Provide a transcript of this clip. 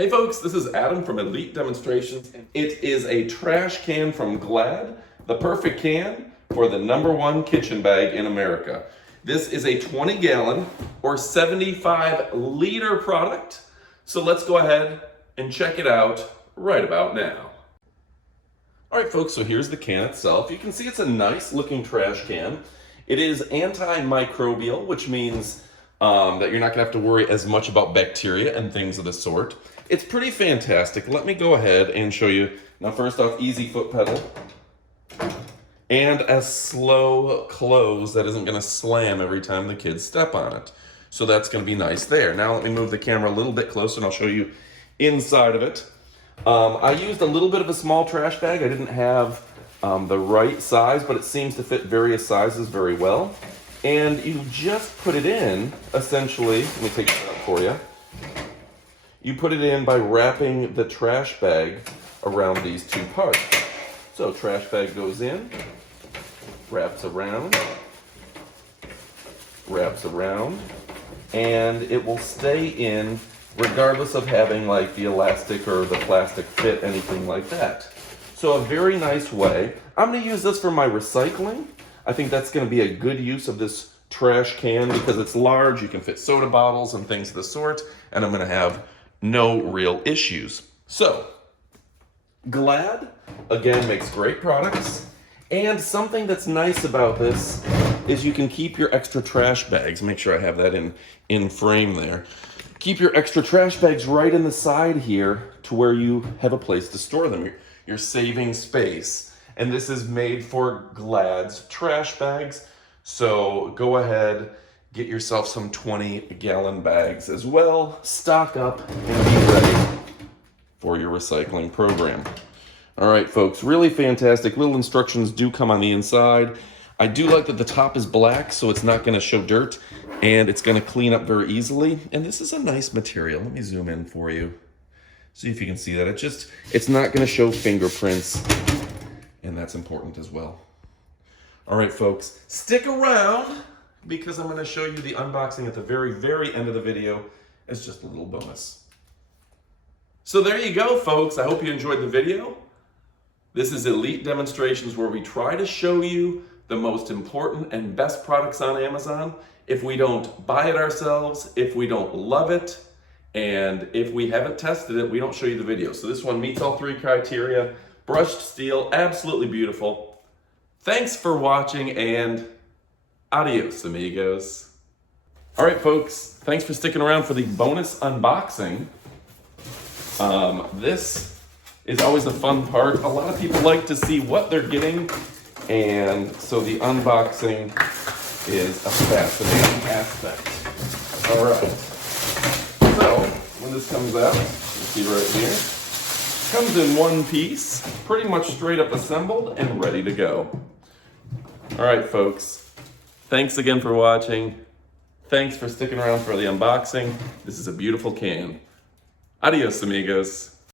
Hey folks, this is Adam from Elite Demonstrations. It is a trash can from Glad, the perfect can for the #1 kitchen bag in America. This is a 20-gallon or 75-liter product. So let's go ahead and check it out right about now. All right folks, so here's the can itself. You can see it's a nice looking trash can. It is antimicrobial, which means that you're not gonna have to worry as much about bacteria and things of the sort. It's pretty fantastic. Let me go ahead and show you. Now first off, easy foot pedal. And a slow close that isn't gonna slam every time the kids step on it. So that's gonna be nice there. Now let me move the camera a little bit closer and I'll show you inside of it. I used a little bit of a small trash bag. I didn't have the right size, but it seems to fit various sizes very well. And you just put it in, essentially, let me take that out for you. You put it in by wrapping the trash bag around these two parts. So trash bag goes in, wraps around, and it will stay in regardless of having like the elastic or the plastic fit, anything like that. So a very nice way. I'm gonna use this for my recycling. I think that's gonna be a good use of this trash can because it's large, you can fit soda bottles and things of the sort, and I'm gonna have no real issues. So, Glad, again, makes great products. And something that's nice about this is you can keep your extra trash bags. Make sure I have that in frame there. Keep your extra trash bags right in the side here to where you have a place to store them. You're saving space. And this is made for Glad's trash bags. So go ahead, get yourself some 20-gallon bags as well. Stock up and be ready for your recycling program. All right, folks, really fantastic. Little instructions do come on the inside. I do like that the top is black, so it's not gonna show dirt, and it's gonna clean up very easily. And this is a nice material. Let me zoom in for you. See if you can see that. It's not gonna show fingerprints, and that's important as well. All right, folks, stick around because I'm gonna show you the unboxing at the very, very end of the video as just a little bonus. So there you go, folks. I hope you enjoyed the video. This is Elite Demonstrations, where we try to show you the most important and best products on Amazon. If we don't buy it ourselves, if we don't love it, and if we haven't tested it, we don't show you the video. So this one meets all 3 criteria. Brushed steel, absolutely beautiful. Thanks for watching, and adios, amigos. All right, folks, thanks for sticking around for the bonus unboxing. This is always a fun part. A lot of people like to see what they're getting, and so the unboxing is a fascinating aspect. All right, so when this comes out, you see right here, comes in one piece, pretty much straight up assembled and ready to go. All right, folks, thanks again for watching. Thanks for sticking around for the unboxing. This is a beautiful can. Adios, amigos.